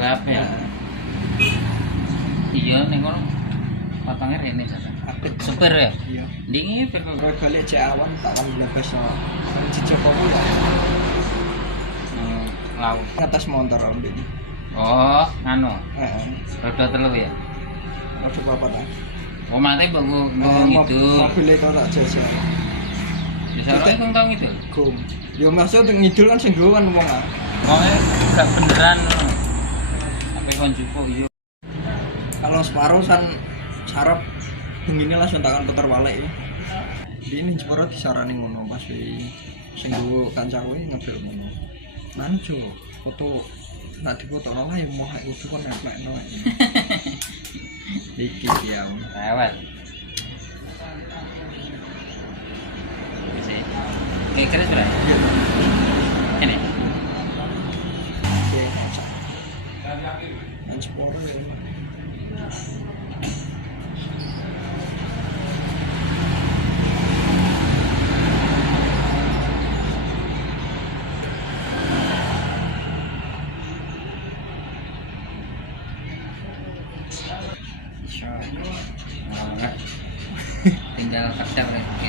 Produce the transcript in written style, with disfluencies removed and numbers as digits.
gelap ya. Iya ning kono potongnya rene jasa. Apit Supir ya? iya. Ndingi pir kok. Kowe balik cek awan tak kan blebasno. Kan Joko kuwi lah. Laut. Ngatas motor ambek. Oh, nganu. Heeh. Roda telu ya. Ada apa ta? Oh, mate mbok gitu. Mobil itu tak jajal. Bisa ora kong tau gitu. Gum. Yo maksud ngidul kan sing nggo kan wong ah. Oh, gak beneran. Sampai kon jupo iya. Kalau separuh san sarap begini langsung tangan putar balik ya. Ini separuh disarani ngono pas sing nggo kancaku ngebel ngono. Manjo foto nak dipoto lah yang mau kudu kon nemplekno. Iki ya. Lewat. Bisa. Kayak keras berapa? Iya. Ini. Iya, masak. Dan separuh ya. Tinggal kerja